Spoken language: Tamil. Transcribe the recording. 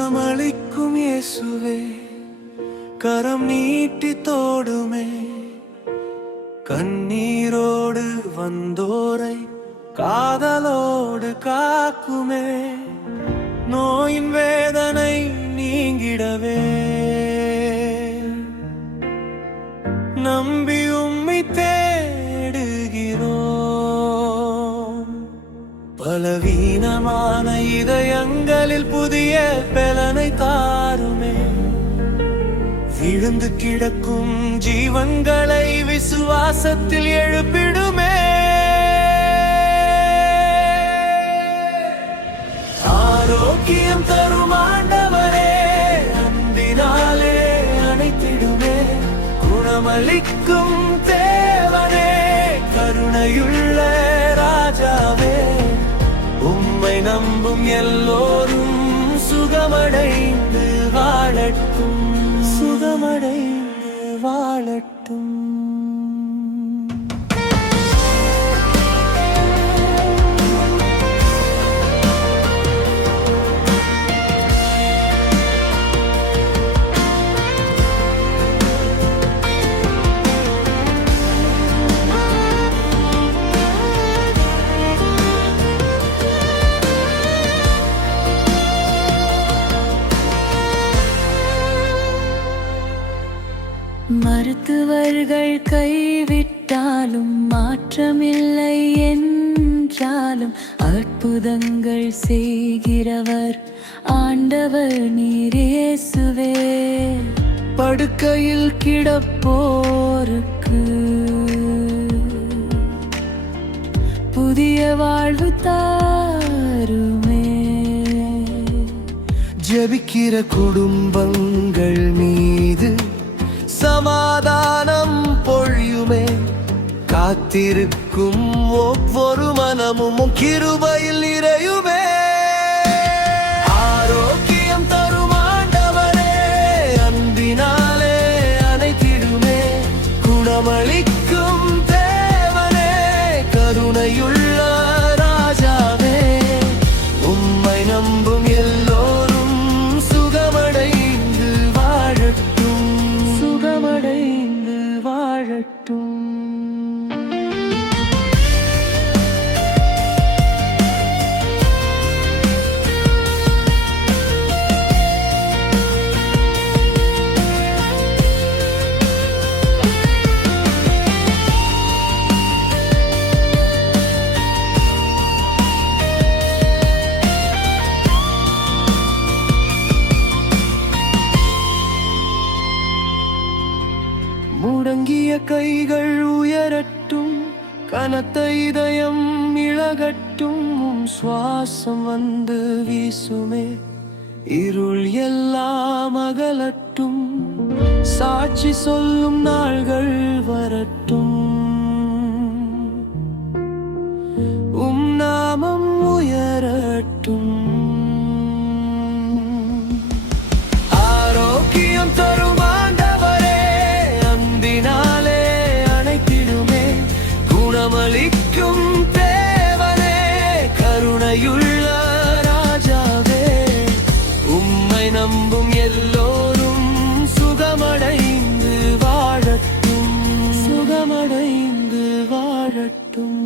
குணமளிக்கும் இயேசுவே, கரம் நீட்டி தோடுமே, கண்ணீரோடு வந்தோரை காதலோடு காக்குமே, நோயின் வேதனை நீங்கிடவே நம்பி உம்மை தேடுகிறோம். பலவீனமான இதயங்களில் புதிய பலனை தாருமே, விழுந்து கிடக்கும் ஜீவன்களை விசுவாசத்தில் எழுப்பிடுமே. ஆரோக்கியம் தரும் ஆண்டவரே, அன்பினாலே அணைத்திடுமே, குணமளிக்கும் தேவனே, கருணையுள்ள ராஜாவே, உம்மை நம்பும் எல்லோரும் சுகமடைந்து வாழட்டும், சுகமடைந்து வாழட்டும். மருத்துவர்கள் கைவிட்டாலும் மாற்றமில்லை என்றாலும் அற்புதங்கள் செய்கிறவர் ஆண்டவர் நீர் இயேசுவே. படுக்கையில் கிடப்போருக்கு புதிய வாழ்வு தாருமே, ஜெபிக்கிற குடும்பங்கள் மீது சமாதானம் பொழியுமே, காத்திருக்கும் ஒவ்வொரு மனமும் கிருபையில் நிறையுமே. ஆரோக்கியம் தரும் ஆண்டவரே, அன்பினாலே அணைத்திடுமே, குணமளிக்கும் தேவனே, கருணையுள்ள ராஜாவே, உம்மை நம்பும் எல்லோரும் சுகமடைந்து வாழட்டும், சுகமடைந்து வாழட்டும். முடங்கிய கைகள் உயரட்டும், கனத்த இதயம் இழகட்டும், சுவாசம் வந்து வீசுமே, இருள் எல்லாம் அகலட்டும், சாட்சி சொல்லும் நாள்கள் வரட்டும், உம் நாமம் உயரட்டும். ஆரோக்கியம் தரும் குணமளிக்கும் தேவனே, கருணையுள்ள ராஜாவே, உம்மை நம்பும் எல்லோரும் சுகமடைந்து வாழட்டும், சுகமடைந்து வாழட்டும்.